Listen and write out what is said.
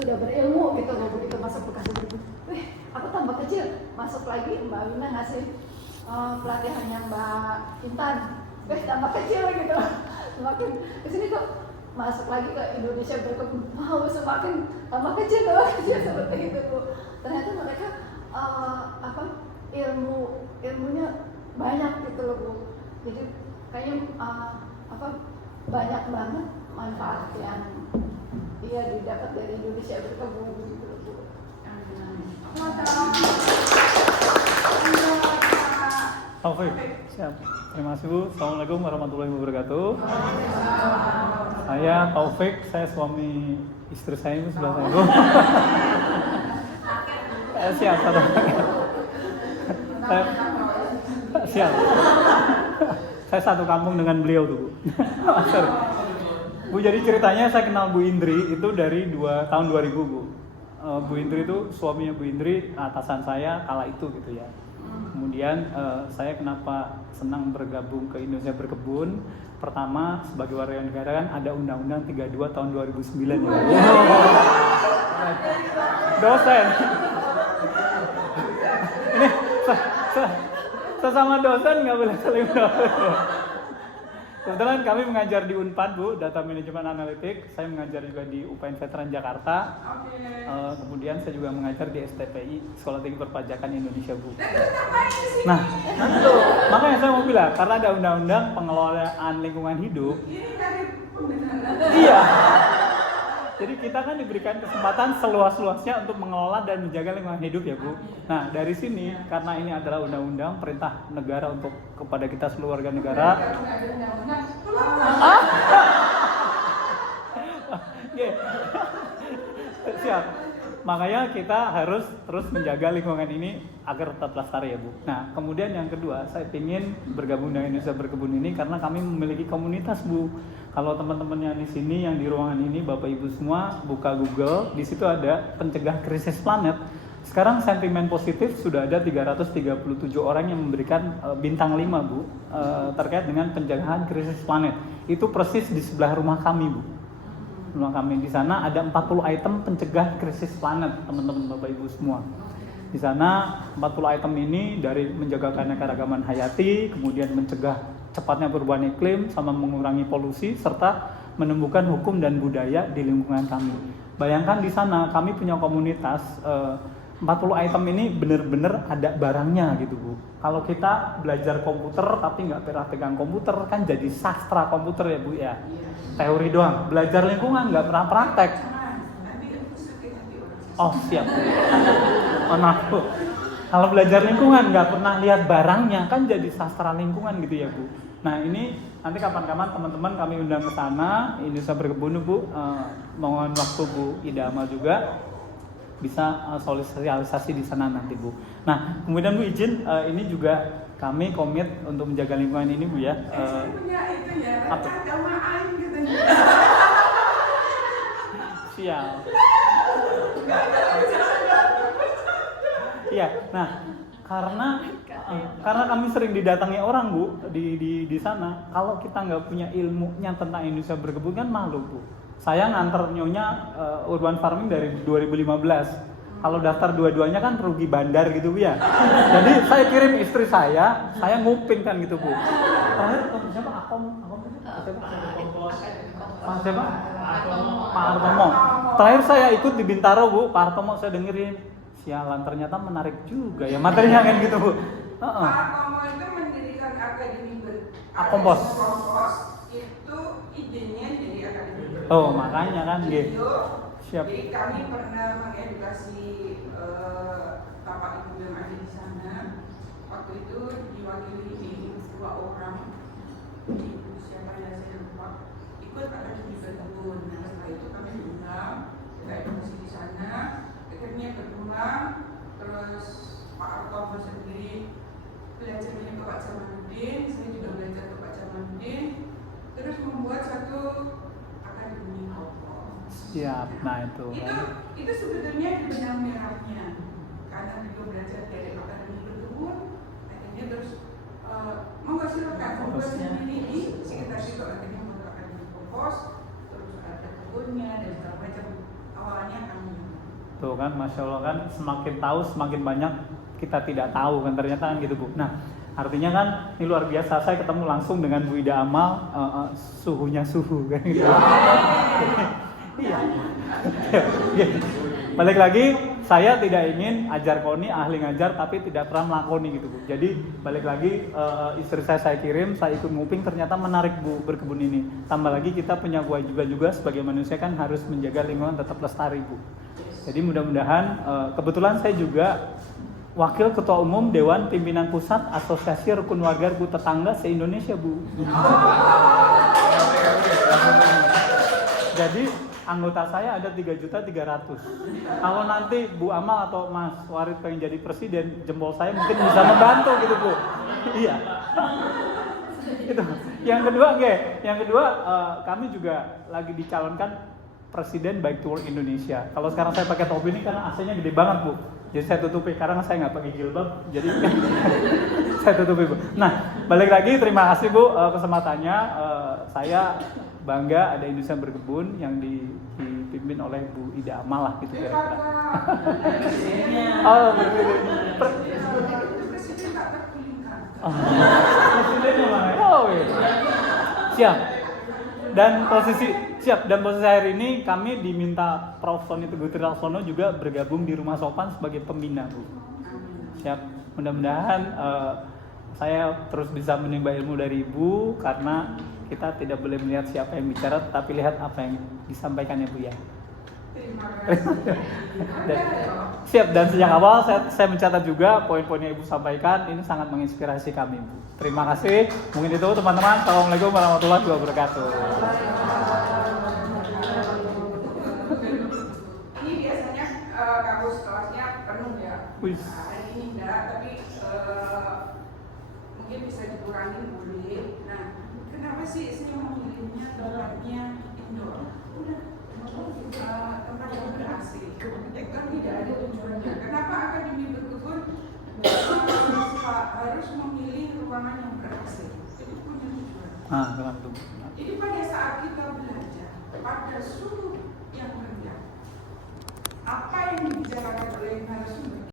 sudah berilmu gitu loh, begitu masuk bekas itu, aku tambah kecil, masuk lagi Mbak Wina ngasih pelatihannya Mbak Intan, tambah kecil gitu, semakin kesini kok masuk lagi ke Indonesia berkebun, wow semakin tambah kecil seperti itu Bu. Ternyata mereka ilmunya banyak gitu loh Bu. Jadi kayaknya banyak banget manfaat yang didapat dari Indonesia berkebun gitu loh Bu. Taufik, siap. Terima kasih Bu. Assalamualaikum warahmatullahi wabarakatuh. Saya Taufik, saya suami istri saya itu sebelah saya Bu. Siap, siap. Saya satu kampung dengan beliau tuh Bu. Bu, jadi ceritanya saya kenal Bu Indri itu dari tahun 2000 Bu. Bu Indri itu suaminya Bu Indri, atasan saya kala itu gitu ya. Kemudian saya kenapa senang bergabung ke Indonesia Berkebun? Pertama, sebagai warga negara kan ada Undang-Undang 32 tahun 2009 ya. Dosen. Ini sesama dosen nggak boleh saling dosen. Kebetulan kami mengajar di Unpad Bu, Data Management Analytics. Saya mengajar juga di UPN Veteran Jakarta. Kemudian saya juga mengajar di STPI, Sekolah Tinggi Perpajakan Indonesia Bu. Nah, makanya saya mau bilang, karena ada Undang-Undang Pengelolaan Lingkungan Hidup. Iya. Jadi kita kan diberikan kesempatan seluas-luasnya untuk mengelola dan menjaga lingkungan hidup ya Bu. Nah dari sini, karena ini adalah undang-undang perintah negara untuk kepada kita seluruh warga negara. Siap. Makanya kita harus terus menjaga lingkungan ini agar tetap lestari ya Bu. Nah kemudian yang kedua, saya ingin bergabung dengan Indonesia Berkebun ini karena kami memiliki komunitas Bu. Kalau teman-teman yang di sini, yang di ruangan ini, Bapak Ibu semua buka Google, di situ ada pencegah krisis planet. Sekarang sentimen positif sudah ada 337 orang yang memberikan bintang 5 Bu, terkait dengan pencegahan krisis planet. Itu persis di sebelah rumah kami Bu. Rumah kami di sana ada 40 item pencegah krisis planet, teman-teman Bapak Ibu semua. Di sana 40 item ini dari menjaga keanekaragaman hayati, kemudian mencegah cepatnya perubahan iklim, sama mengurangi polusi, serta menumbuhkan hukum dan budaya di lingkungan kami. Bayangkan di sana kami punya komunitas 40 item ini benar-benar ada barangnya gitu Bu. Kalau kita belajar komputer tapi nggak pernah pegang komputer kan jadi sastra komputer ya Bu ya. Teori doang. Belajar lingkungan nggak pernah praktek. Oh siap. Maaf Bu. Kalau belajar lingkungan nggak pernah lihat barangnya kan jadi sastra lingkungan gitu ya Bu. Nah ini nanti kapan-kapan teman-teman kami undang ke sana, Indonesia Berkebun Bu. Mohon waktu Bu Ida Amal juga bisa sosialisasi di sana nanti Bu. Nah kemudian Bu izin ini juga kami komit untuk menjaga lingkungan ini Bu ya. Saya punya itu ya, agama aing gitu. Siap. Iya, nah karena kami sering didatangi orang Bu di sana. Kalau kita nggak punya ilmunya tentang Indonesia Berkebun kan malu Bu. Saya nganter nyonya urban farming dari 2015. Kalau daftar dua-duanya kan rugi bandar gitu Bu ya. Jadi saya kirim istri saya nguping kan gitu Bu. Terakhir siapa? Siapa? Pak Artomo. Terakhir saya ikut di Bintaro Bu, Pak Artomo saya dengerin. Sialan ternyata menarik juga ya materinya kan gitu Bu. Pak Artomo itu mendirikan akademi Kompos. Itu idenya dari akademi. Oh makanya kan gitu. Siap. Jadi kami pernah mengedukasi bapak ibu yang ada di sana. Waktu itu diwakili 2 orang. Ibu siapa ya saya lupa. Ikut akademi berkebun. Nah setelah itu kami diundang kita edukasi di sana. Akhirnya berkembang. Terus Pak Artomo sendiri belajarnya ke Pak Jamaluddin. Saya juga belajar ke Pak Jamaluddin. Terus membuat satu akademi kompos. Siap, nah itu sebetulnya benang merahnya karena beliau belajar dari akademi berkebun, akhirnya terus monggo silakan membuat sendiri di sekitar situ, akhirnya membuat akademi kompos, terus ada kebunnya dan segala macam. Awalnya kami Tuh kan, masya Allah kan, semakin tahu semakin banyak kita tidak tahu kan, ternyata kan gitu Bu. Nah, artinya kan ini luar biasa, saya ketemu langsung dengan Bu Ida Amal, suhunya suhu kan gitu. Iya. Balik lagi, saya tidak ingin ajar koni, ahli ngajar tapi tidak pernah melakoni gitu Bu. Jadi balik lagi, istri saya kirim, saya ikut nguping, ternyata menarik Bu berkebun ini. Tambah lagi kita punya kewajiban juga sebagai manusia kan harus menjaga lingkungan tetap lestari Bu. Jadi mudah-mudahan, kebetulan saya juga Wakil Ketua Umum Dewan Pimpinan Pusat Asosiasi Rukun Warga Rukun Tetangga se-Indonesia Bu. Jadi anggota saya ada 3.300.000. Kalau nanti Bu Amal atau Mas Warid pengen jadi presiden, jempol saya mungkin bisa membantu gitu Bu. Iya. Itu. Yang kedua, kami juga lagi dicalonkan presiden Bike to Work Indonesia. Kalau sekarang saya pakai topi ini karena AC-nya gede banget Bu. Jadi saya tutupi, karena saya nggak pakai jilbab, jadi saya tutupi Bu. Nah, balik lagi, terima kasih Bu kesempatannya. Saya bangga ada Indonesia Berkebun yang dipimpin oleh Bu Ida Amal lah gitu kira-kira. Oh, Presiden tak terpilihkan. presidennya mana? Oh, iya. Siap. Dan posisi hari ini kami diminta Prof. Sony Teguh Trilaksono juga bergabung di Rumah Sopan sebagai pembina Bu. Siap. Mudah-mudahan saya terus bisa menimba ilmu dari Ibu, karena kita tidak boleh melihat siapa yang bicara, tetapi lihat apa yang disampaikan ya Bu ya. Terima kasih. Siap, dan sejak awal saya mencatat juga poin-poin yang Ibu sampaikan, ini sangat menginspirasi kami Bu. Terima kasih. Mungkin itu teman-teman. Assalamualaikum warahmatullahi wabarakatuh. Ini biasanya kampus kelasnya penuh ya. Wih. Hari ini enggak, tapi mungkin bisa dikurangi boleh. Nah, kenapa sih saya memilihnya tempatnya indoor? Udah, tempat yang ber-AC. Kan tidak ada tujuannya. Kenapa Akademi Berkebun harus memilih ruangan yang ber-AC? Itu punya tujuan. Kenapa tuh? Jadi pada saat kita belajar pada suhu yang rendah, apa yang dibicarakan oleh narasumber